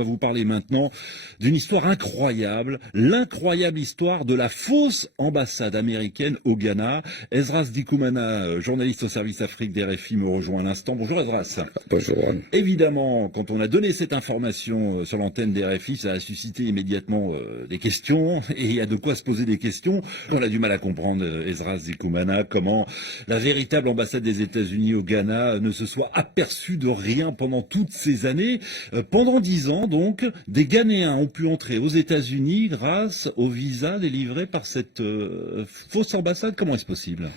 va vous parler maintenant d'une histoire incroyable, l'incroyable histoire de la fausse ambassade américaine au Ghana. Esdras Dikoumana, journaliste au service Afrique d'RFI, me rejoint à l'instant. Bonjour Esdras. Bonjour. Évidemment, quand on a donné cette information sur l'antenne d'RFI, ça a suscité immédiatement des questions, et il y a de quoi se poser des questions. On a du mal à comprendre, Esdras Dikoumana, comment la véritable ambassade des États-Unis au Ghana ne se soit aperçue de rien pendant toutes ces années. Pendant 10 ans, donc, des Ghanéens ont pu entrer aux États-Unis grâce au visa délivré par cette fausse ambassade. Comment est-ce possible?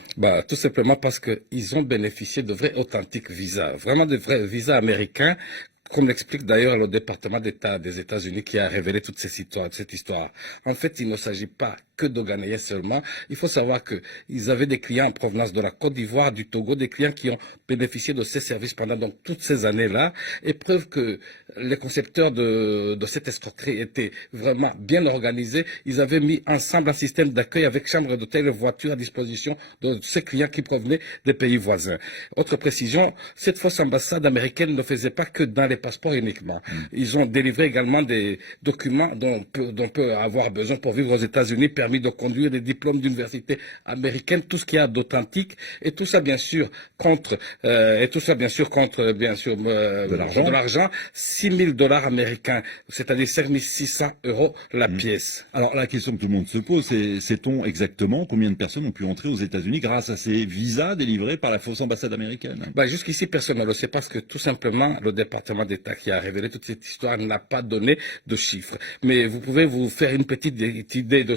Tout simplement parce qu'ils ont bénéficié de vrais authentiques visas, vraiment de vrais visas américains, comme l'explique d'ailleurs le département d'État des États-Unis qui a révélé toute cette histoire. En fait, il ne s'agit pas que de Ghanéens seulement. Il faut savoir qu'ils avaient des clients en provenance de la Côte d'Ivoire, du Togo, des clients qui ont bénéficié de ces services pendant donc toutes ces années-là. Et preuve que les concepteurs de cette escroquerie étaient vraiment bien organisés. Ils avaient mis ensemble un système d'accueil avec chambre d'hôtel et voiture à disposition de ces clients qui provenaient des pays voisins. Autre précision, cette fausse ambassade américaine ne faisait pas que dans les passeports uniquement. Ils ont délivré également des documents dont on peut avoir besoin pour vivre aux États-Unis, permis de conduire, des diplômes d'université américaine, tout ce qu'il y a d'authentique, et tout ça bien sûr contre de l'argent, 6 000 $ américains, c'est-à-dire 5 600 € la pièce. Alors la question que tout le monde se pose, c'est sait-on exactement combien de personnes ont pu entrer aux États-Unis grâce à ces visas délivrés par la fausse ambassade américaine? Jusqu'ici, personne ne le sait parce que tout simplement, le département d'État qui a révélé toute cette histoire n'a pas donné de chiffres. Mais vous pouvez vous faire une petite idée de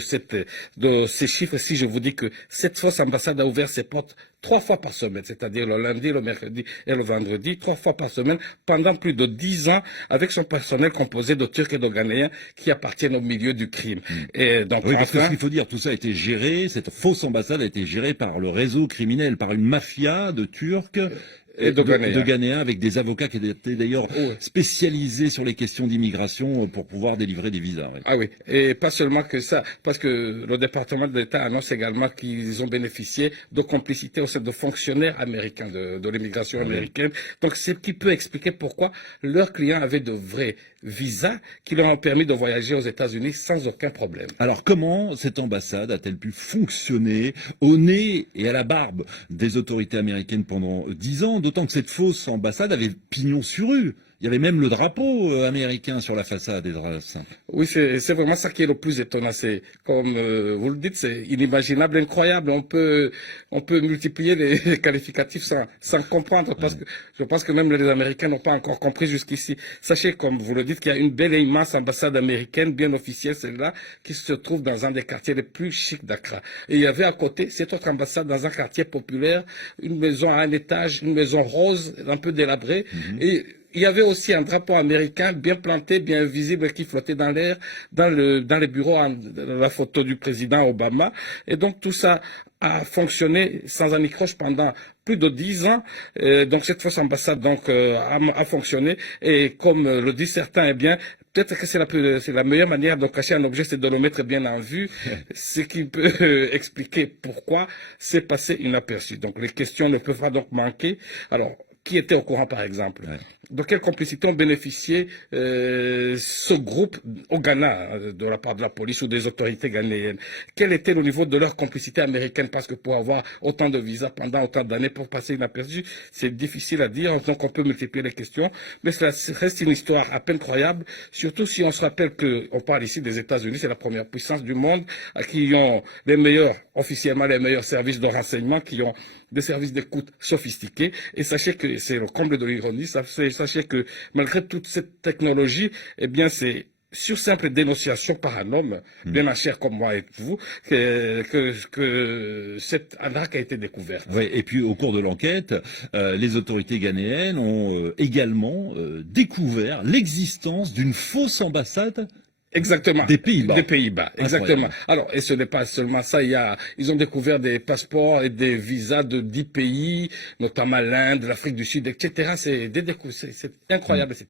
ces chiffres si je vous dis que cette fausse ambassade a ouvert ses portes 3 fois par semaine, c'est-à-dire le lundi, le mercredi et le vendredi, 3 fois par semaine, pendant plus de 10 ans, avec son personnel composé de Turcs et de Ghanéens qui appartiennent au milieu du crime. Et donc, oui, parce que ce qu'il faut dire, tout ça a été géré, cette fausse ambassade a été gérée par le réseau criminel, par une mafia de Turcs et de Ghanéens, avec des avocats qui étaient d'ailleurs spécialisés sur les questions d'immigration pour pouvoir délivrer des visas. Ah oui, et pas seulement que ça, parce que le département de l'État annonce également qu'ils ont bénéficié de complicité au sein de fonctionnaires américains, de l'immigration américaine. Donc c'est ce qui peut expliquer pourquoi leurs clients avaient de vrais visas qui leur ont permis de voyager aux États-Unis sans aucun problème. Alors comment cette ambassade a-t-elle pu fonctionner au nez et à la barbe des autorités américaines pendant 10 ans? D'autant que cette fausse ambassade avait pignon sur rue. Il y avait même le drapeau américain sur la façade des draps. Oui, c'est vraiment ça qui est le plus étonnant. C'est, comme vous le dites, c'est inimaginable, incroyable. On peut multiplier les qualificatifs sans comprendre, parce que je pense que même les Américains n'ont pas encore compris jusqu'ici. Sachez, comme vous le dites, qu'il y a une belle et immense ambassade américaine, bien officielle, celle-là, qui se trouve dans un des quartiers les plus chics d'Accra. Et il y avait à côté cette autre ambassade dans un quartier populaire, une maison à un étage, une maison rose, un peu délabrée, et il y avait aussi un drapeau américain bien planté, bien visible, qui flottait dans l'air, dans les bureaux, la photo du président Obama. Et donc tout ça a fonctionné sans anicroche pendant plus de 10 ans. Donc cette fausse ambassade a fonctionné. Et comme le disent certains, eh bien, peut-être que c'est la meilleure manière de cacher un objet, c'est de le mettre bien en vue, ce qui peut expliquer pourquoi c'est passé inaperçu. Donc les questions ne peuvent pas donc manquer. Alors, qui était au courant, par exemple? De quelle complicité ont bénéficié ce groupe au Ghana, de la part de la police ou des autorités ghanéennes? Quel était le niveau de leur complicité américaine? Parce que pour avoir autant de visas pendant autant d'années pour passer inaperçu, c'est difficile à dire, donc on peut multiplier les questions. Mais cela reste une histoire à peine croyable, surtout si on se rappelle qu'on parle ici des États-Unis, c'est la première puissance du monde, qui ont officiellement les meilleurs services de renseignement, qui ont des services d'écoute sophistiqués. Et sachez que c'est le comble de l'ironie. Sachez que malgré toute cette technologie, eh bien, c'est sur simple dénonciation par un homme, bien en chair comme moi et vous, que cette arnaque a été découverte. Oui, et puis au cours de l'enquête, les autorités ghanéennes ont également découvert l'existence d'une fausse ambassade. Exactement. Des Pays-Bas. Des Pays-Bas, exactement. Alors, et ce n'est pas seulement ça, ils ont découvert des passeports et des visas de 10 pays, notamment l'Inde, l'Afrique du Sud, etc. C'est incroyable.